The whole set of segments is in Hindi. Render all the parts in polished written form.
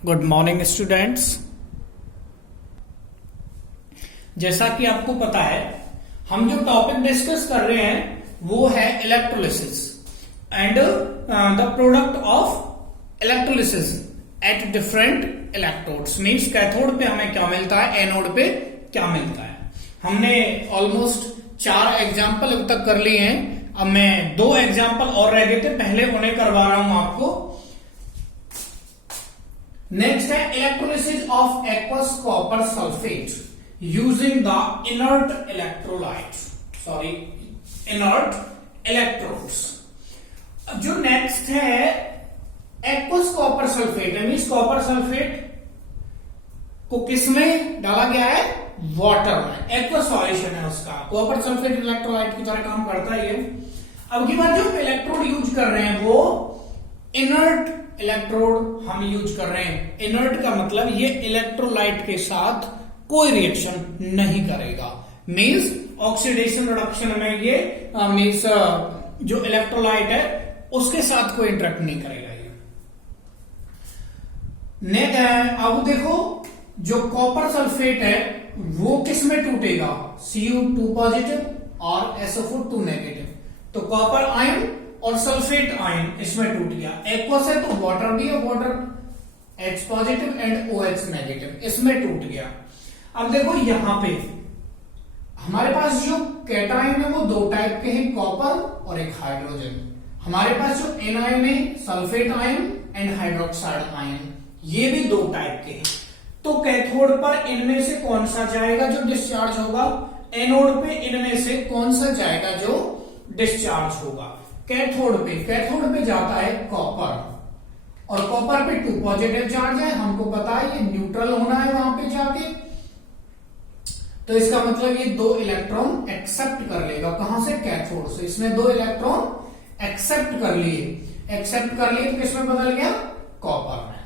Good morning students. जैसा कि आपको पता है, हम जो टॉपिक डिस्कस कर रहे हैं वो है electrolysis and the product of electrolysis at different electrodes. Means cathode पे हमें क्या मिलता है, एनोड पे क्या मिलता है। हमने ऑलमोस्ट 4 एग्जाम्पल अब तक कर लिए हैं। अब मैं 2 एग्जाम्पल और रह गए थे, पहले उन्हें करवा रहा हूं आपको। नेक्स्ट है electrolysis of aqueous copper sulphate using the inert electrodes. जो नेक्स्ट है aqueous copper sulphate, means copper sulphate को किसमें डाला गया है, वाटर में। एक्वस सॉल्यूशन है उसका। कॉपर सल्फेट इलेक्ट्रोलाइट की तरह काम करता है ये। अब की बार जो इलेक्ट्रोड यूज कर रहे हैं वो इनर्ट इलेक्ट्रोड हम यूज कर रहे हैं। इनर्ट का मतलब ये इलेक्ट्रोलाइट के साथ कोई रिएक्शन नहीं करेगा। मींस ऑक्सीडेशन रिडक्शन में ये मींस जो इलेक्ट्रोलाइट है उसके साथ कोई इंटरेक्ट नहीं करेगा ये। अब देखो, जो कॉपर सल्फेट है वो किस में टूटेगा, Cu2 पॉजिटिव और SO4 नेगेटिव। तो कॉपर आयन और सल्फेट आयन इसमें टूट गया। एक्वस है तो वाटर भी है, water H positive and OH negative इसमें टूट गया। अब देखो यहां पे हमारे पास जो कैटायन है वो 2 टाइप के हैं, कॉपर और एक हाइड्रोजन। हमारे पास जो एनायन है sulphate ion and hydroxide ion, ये भी 2 टाइप के हैं। तो कैथोड पर इनमें से कौन सा जाएगा जो डिस्चार्ज होगा, एनोड पे इनमें से कौन सा जाएगा जो डिस्चार्ज होगा। कैथोड पे जाता है कॉपर, और कॉपर पे 2 पॉजिटिव चार्ज है। हमको पता है ये न्यूट्रल होना है वहां पे जाके, तो इसका मतलब ये 2 इलेक्ट्रॉन एक्सेप्ट कर लेगा। कहां से, कैथोड से। इसने 2 इलेक्ट्रॉन एक्सेप्ट कर लिए तो किसमें बदल गया, कॉपर में।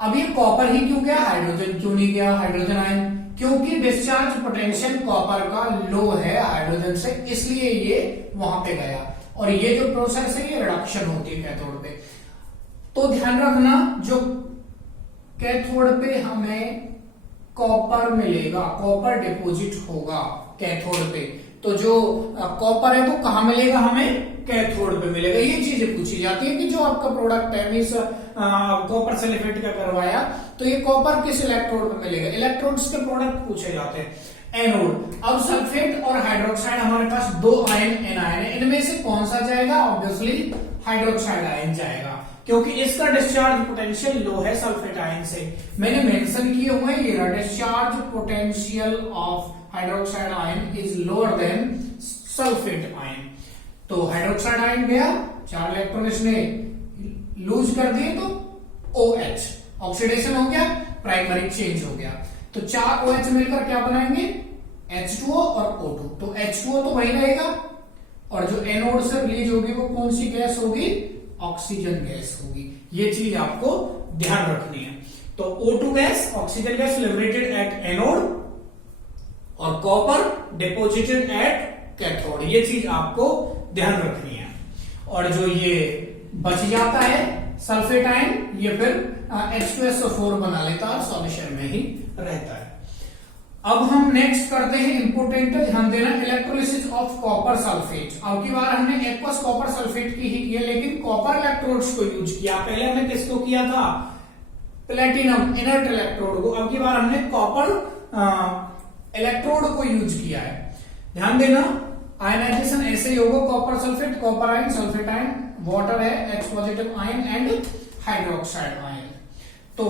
अब ये कॉपर ही क्यों गया, हाइड्रोजन क्यों नहीं गया, हाइड्रोजन आयन, क्योंकि डिस्चार्ज पोटेंशियल कॉपर का लो है हाइड्रोजन से, इसलिए ये वहां पे गया। और ये जो प्रोसेस है ये रिडक्शन होती है कैथोड पे। तो ध्यान रखना, जो कैथोड पे हमें कॉपर मिलेगा, कॉपर डिपॉजिट होगा कैथोड पे। तो जो कॉपर है तो कहां मिलेगा, हमें कैथोड पे मिलेगा। ये चीजें पूछी जाती है कि जो आपका प्रोडक्ट है, मीन्स कॉपर सल्फेट का करवाया तो ये कॉपर किस इलेक्ट्रोड पे मिलेगा। इलेक्ट्रोड्स के प्रोडक्ट पूछे जाते हैं। एनोड, अब सल्फेट और हाइड्रोक्साइड हमारे पास 2 आयन एनायन है, इनमें से कौन सा जाएगा, ऑब्वियसली हाइड्रोक्साइड आयन जाएगा, क्योंकि इसका डिस्चार्ज पोटेंशियल लो है सल्फेट आयन से। मैंने मेंशन किए हुए ये discharge potential of hydroxide ion is lower than sulphate ion. तो हाइड्रोक्साइड आयन गया, 4 इलेक्ट्रॉन इसने लूज कर दिए तो OH, ऑक्सीडेशन हो गया, प्राइमरी चेंज हो गया। तो 4 OH मिलकर क्या बनाएंगे, H2O और O2। तो H2O तो वही रहेगा, और जो एनोड से रिलीज होगी वो कौन सी गैस होगी, ऑक्सीजन गैस होगी। ये चीज आपको ध्यान रखनी है। तो O2 gas, oxygen gas liberated at anode और कॉपर डिपोजिटेड एट कैथोड, ये चीज आपको ध्यान रखनी है। और जो ये बच जाता है सल्फेट आयन, ये फिर H2SO4 बना लेता है, सॉल्यूशन में ही रहता है। अब हम नेक्स्ट करते हैं, इंपोर्टेंट है ध्यान देना, इलेक्ट्रोलिसिस ऑफ कॉपर सल्फेट। अब की बार हमने एक्वस कॉपर सल्फेट की ही किया, लेकिन कॉपर इलेक्ट्रोड्स को यूज किया। पहले हमने किसको किया था, प्लेटिनम इनर्ट इलेक्ट्रोड को। अब की बार हमने कॉपर इलेक्ट्रोड को यूज किया है। ध्यान देना, आयनाइजेशन ऐसे ही होगा, copper sulphate, copper ion, sulphate ion, water है H positive ion and hydroxide ion. तो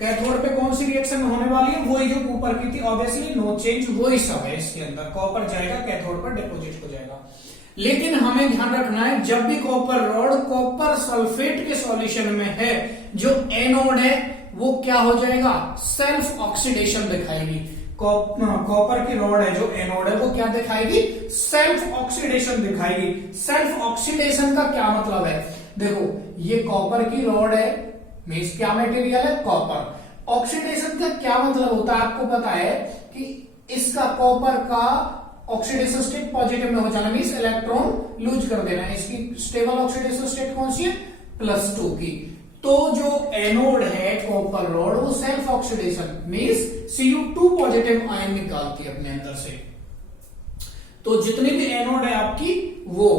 कैथोड पे कौन सी रिएक्शन होने वाली है, वही जो ऊपर की थी, ऑब्वियसली नो चेंज, वही सब है इसके अंदर। कॉपर जाएगा कैथोड पर डिपोजिट हो जाएगा। लेकिन हमें ध्यान रखना है, जब भी कॉपर रॉड कॉपर सल्फेट के सॉल्यूशन में है, जो एनोड है वो क्या हो जाएगा, सेल्फ ऑक्सीडेशन दिखाएगी। कॉपर की रॉड है जो एनोड है वो क्या दिखाएगी, सेल्फ ऑक्सीडेशन दिखाएगी। सेल्फ ऑक्सीडेशन का क्या मतलब है, देखो ये कॉपर की रॉड है, मींस क्या मटेरियल है, कॉपर। ऑक्सीडेशन का क्या मतलब होता है, आपको पता है कि इसका कॉपर का ऑक्सीडेशन स्टेट पॉजिटिव में हो जाना, मींस इलेक्ट्रॉन लूज कर देना। इसकी स्टेबल ऑक्सीडेशन स्टेट कौन सी है, +2 की। तो जो एनोड है कॉपर रॉड वो self oxidation means Cu2 positive ion निकालती है अपने अंदर से। तो जितनी भी एनोड है आपकी वो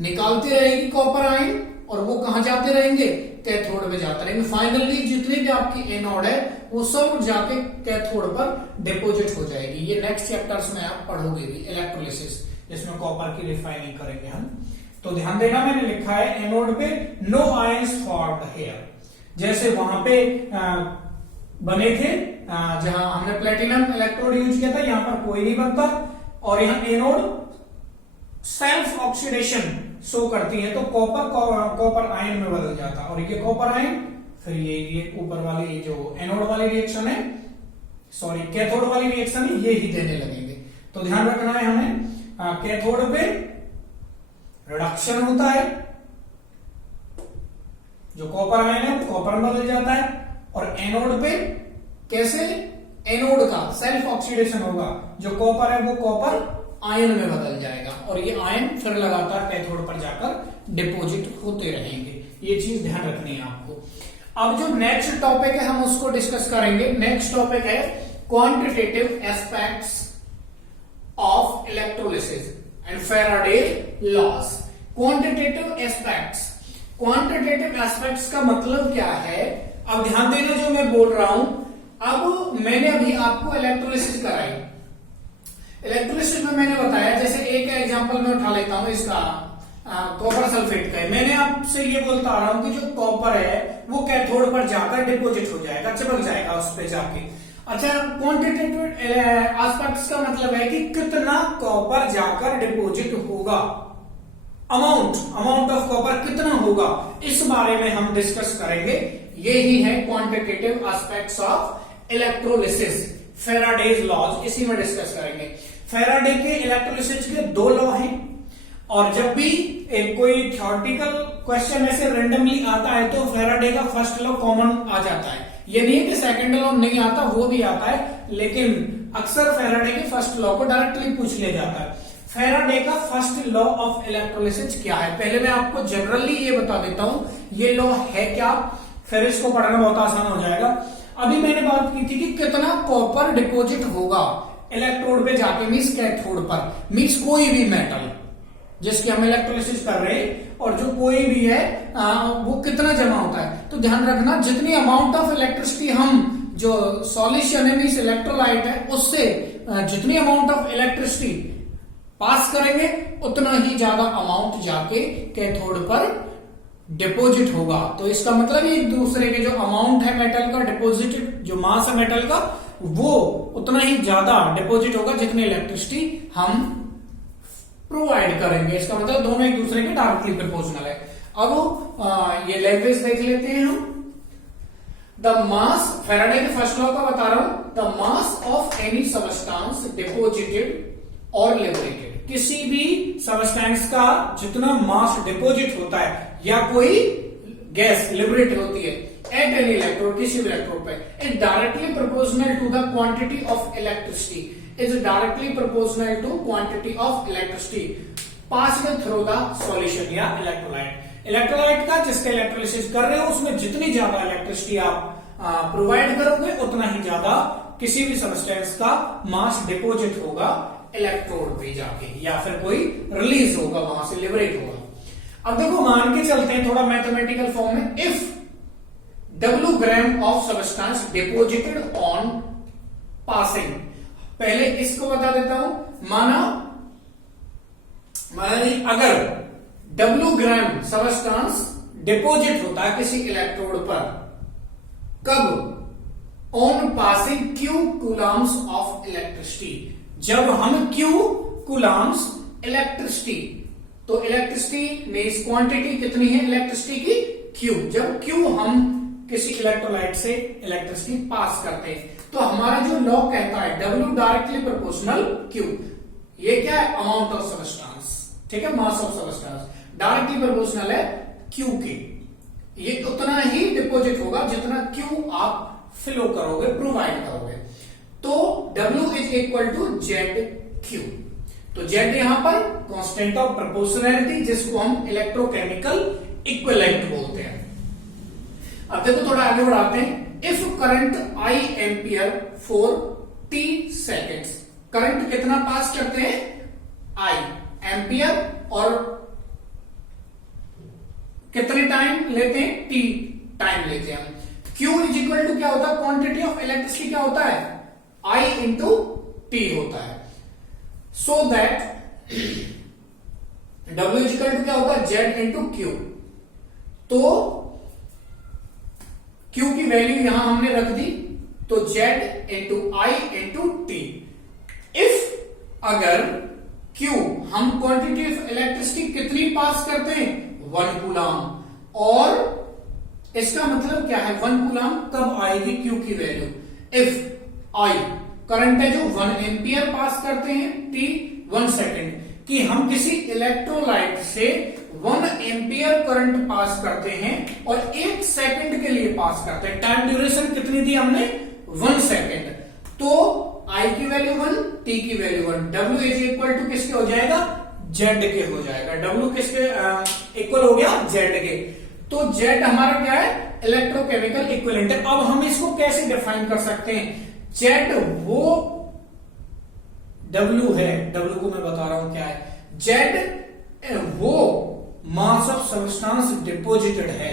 निकालती रहेगी कॉपर आयन, और वो कहां जाते रहेंगे, कैथोड में जाते रहेंगे। फाइनली जितनी भी आपकी एनोड है वो सब जाके कैथोड पर डिपोजिट हो जाएगी। ये नेक्स्ट चैप्टर्स में आप पढ़ोगे भी, इलेक्ट्रोलिसिस, जिसमें कॉपर की रिफाइनिंग करेंगे हम। तो ध्यान देना, मैंने लिखा है एनोड पे नो आयंस फॉर्म्ड हियर, जैसे वहां पे बने थे जहां हमने प्लेटिनम इलेक्ट्रोड यूज किया था, यहां पर कोई नहीं बनता, और यहां एनोड सेल्फ ऑक्सीडेशन शो करती है, तो कॉपर आयन में बदल जाता, और ये कॉपर आयन फिर ये ऊपर वाली जो एनोड वाली रिएक्शन है, सॉरी कैथोड वाली रिएक्शन है, ये ही देने लगेंगे। तो ध्यान रखना है हमें, कैथोड पे रिडक्शन होता है, जो कॉपर आयन है वो कॉपर में बदल जाता है, और एनोड पे कैसे एनोड का सेल्फ ऑक्सीडेशन होगा, जो कॉपर है वो कॉपर आयन में बदल जाएगा, और ये आयन फिर लगातार कैथोड पर जाकर डिपोजिट होते रहेंगे। ये चीज ध्यान रखनी है आपको। अब जो नेक्स्ट टॉपिक है हम उसको डिस्कस करेंगे। नेक्स्ट टॉपिक है quantitative aspects of electrolysis and Faraday laws. Quantitative aspects, quantitative aspects का मतलब क्या है, अब ध्यान देना जो मैं बोल रहा हूं। अब मैंने अभी आपको इलेक्ट्रोलिसिस कराई, इलेक्ट्रोलिसिस में मैंने बताया, जैसे एक एग्जांपल मैं उठा लेता हूं इसका, कॉपर सल्फेट का। मैंने आपसे ये बोलता आ रहा हूं कि जो कॉपर है वो कैथोड पर जाकर डिपोजिट हो जाएगा, चिपक जाएगा उस पे जाके। अच्छा, क्वांटिटेटिव एस्पेक्ट्स का मतलब है कि कितना कॉपर जाकर डिपोजिट होगा, अमाउंट ऑफ कॉपर कितना होगा, इस बारे में हम डिस्कस करेंगे। ये ही है quantitative aspects of electrolysis, Faraday's laws, इसी में डिस्कस करेंगे। फैराडे के इलेक्ट्रोलिसिस के 2 लॉ हैं, और जब भी कोई थ्योरेटिकल क्वेश्चन ऐसे रेंडमली आता है तो फैराडे का फर्स्ट लॉ कॉमन आ जाता है। ये नहीं है कि सेकंड लॉ नहीं आता, वो भी आता है, लेकिन अक्सर फैराडे के फर्स्ट लॉ को डायरेक्टली पूछ लिया जाता है। फैराडे का फर्स्ट लॉ ऑफ इलेक्ट्रोलिसिस क्या है, पहले मैं आपको जनरली ये बता देता हूं ये लॉ है क्या, फिर इसको पढ़ना बहुत आसान हो जाएगा। अभी मैंने बात की थी कि कितना कॉपर डिपोजिट होगा इलेक्ट्रोड पे जाके, मींस कैथोड पर, मींस कोई भी मेटल जिसकी हम इलेक्ट्रोलिसिस कर रहे हैं, और जो कोई भी है वो कितना जमा होता है। तो ध्यान रखना, जितनी अमाउंट ऑफ इलेक्ट्रिसिटी हम, जो सॉल्यूशन है मींस इलेक्ट्रोलाइट है, उससे जितनी अमाउंट ऑफ इलेक्ट्रिसिटी पास करेंगे उतना ही ज्यादा अमाउंट जाके कैथोड पर डिपोजिट होगा। तो इसका मतलब एक दूसरे के जो अमाउंट है मेटल का डिपोजिटेड, जो मास है मेटल का, वो उतना ही ज्यादा डिपोजिट होगा जितनी इलेक्ट्रिसिटी हम प्रोवाइड करेंगे। इसका मतलब दोनों एक दूसरे के डायरेक्टली प्रोपोर्शनल है। अब ये लैंग्वेज देख लेते हैं हम। द मास, फैराडे के फर्स्ट लॉ का बता रहा हूं, the mass of any substance deposited और लिबरेटेड, किसी भी सबस्टेंस का जितना मास डिपोजिट होता है या कोई गैस लिबरेट होती है एट एनी इलेक्ट्रोड, किसी भी इलेक्ट्रोड पे, is directly proportional to the quantity of electricity, is directly proportional to quantity of electricity passed through the solution या इलेक्ट्रोलाइट। इलेक्ट्रोलाइट का जिसका इलेक्ट्रोलिसिस कर रहे हो उसमें जितनी ज्यादा इलेक्ट्रिसिटी आप प्रोवाइड करोगे उतना ही ज्यादा किसी भी सबस्टेंस का मास डिपोजिट होगा इलेक्ट्रोड पे जाके, या फिर कोई रिलीज होगा वहां से, लिबरेट होगा। अब देखो, मान के चलते हैं थोड़ा मैथमेटिकल फॉर्म में, if W gram of substance deposited on passing, पहले इसको बता देता हूं, माना अगर W ग्राम सबस्टेंस डिपोजिट होता है किसी इलेक्ट्रोड पर, कब, on passing Q Coulomb's of electricity, जब हम Q कूलम्स इलेक्ट्रिसिटी, तो इलेक्ट्रिसिटी मींस क्वांटिटी कितनी है इलेक्ट्रिसिटी की, Q, जब Q हम किसी इलेक्ट्रोलाइट से इलेक्ट्रिसिटी पास करते हैं, तो हमारा जो लॉ कहता है W डायरेक्टली प्रोपोर्शनल Q, ये क्या है, अमाउंट ऑफ सबस्टेंस, ठीक है, mass of substance directly proportional है Q के, ये उतना ही डिपोजिट होगा जितना Q आप फ्लो करोगे, प्रोवाइड करोगे। तो W is equal to ZQ, तो Z यहां पर कांस्टेंट ऑफ प्रोपोर्शनैलिटी, जिसको हम इलेक्ट्रोकेमिकल इक्विवेलेंट बोलते हैं। अब देखो थोड़ा आगे बढ़ाते हैं। If current I ampere for t seconds, current कितना पास करते हैं I एम्पियर और कितने टाइम लेते हैं t टाइम लेते हैं। Q इज इक्वल टू क्या होता है, क्वांटिटी ऑफ इलेक्ट्रिसिटी क्या होता है I इंटू टी होता है। So that W is equal to क्या होता है Z इंटू Q। तो Q की वैल्यू यहां हमने रख दी, तो Z into I into T. If अगर Q हम क्वांटिटी ऑफ इलेक्ट्रिसिटी कितनी पास करते हैं 1 कूलम, और इसका मतलब क्या है 1 कूलम कब आएगी Q की वैल्यू, इफ I करंट है जो 1 एम्पियर पास करते हैं t 1 सेकेंड, कि हम किसी इलेक्ट्रोलाइट से 1 एम्पियर करंट पास करते हैं और 1 सेकंड के लिए पास करते हैं। टाइम ड्यूरेशन कितनी दी हमने 1 सेकंड। तो I की वैल्यू 1, T की value 1, W is equal to किसके हो जाएगा Z के हो जाएगा। W किसके इक्वल हो गया Z के। तो Z हमारा क्या है इलेक्ट्रोकेमिकल इक्विवेलेंट है। अब हम इसको कैसे डिफाइन कर सकते हैं, Z वो W है, W को मैं बता रहा हूं क्या है, Z वो मास ऑफ सब्सटेंस डिपोजिटेड है।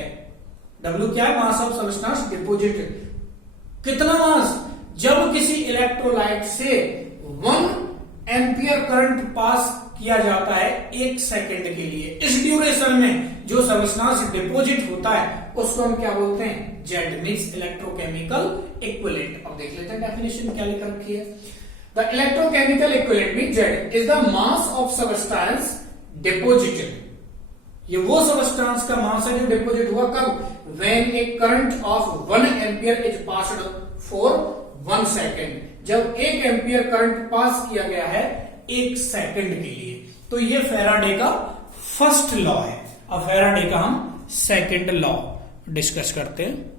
W क्या है मास ऑफ सब्सटेंस डिपोजिटेड। कितना मास, जब किसी इलेक्ट्रोलाइट से 1 एम्पियर करंट पास किया जाता है 1 सेकंड के लिए, इस ड्यूरेशन में जो सब्सटेंस डिपोजिट होता है उसको हम क्या बोलते हैं Z मींस इलेक्ट्रोकेमिकल इक्विवेलेंट। अब देख लेते हैं डेफिनेशन क्या लिख रखी है। The electrochemical equivalent means Z is the mass of substance deposited. ये वो सब्सटेंस का मास है जो डिपोजिट हुआ कब, when A current of 1 ampere is passed for 1 second, जब 1 एम्पियर करंट पास किया गया है 1 सेकंड के लिए। तो ये फैराडे का फर्स्ट लॉ है। अब फैराडे का हम सेकंड लॉ डिस्कस करते हैं।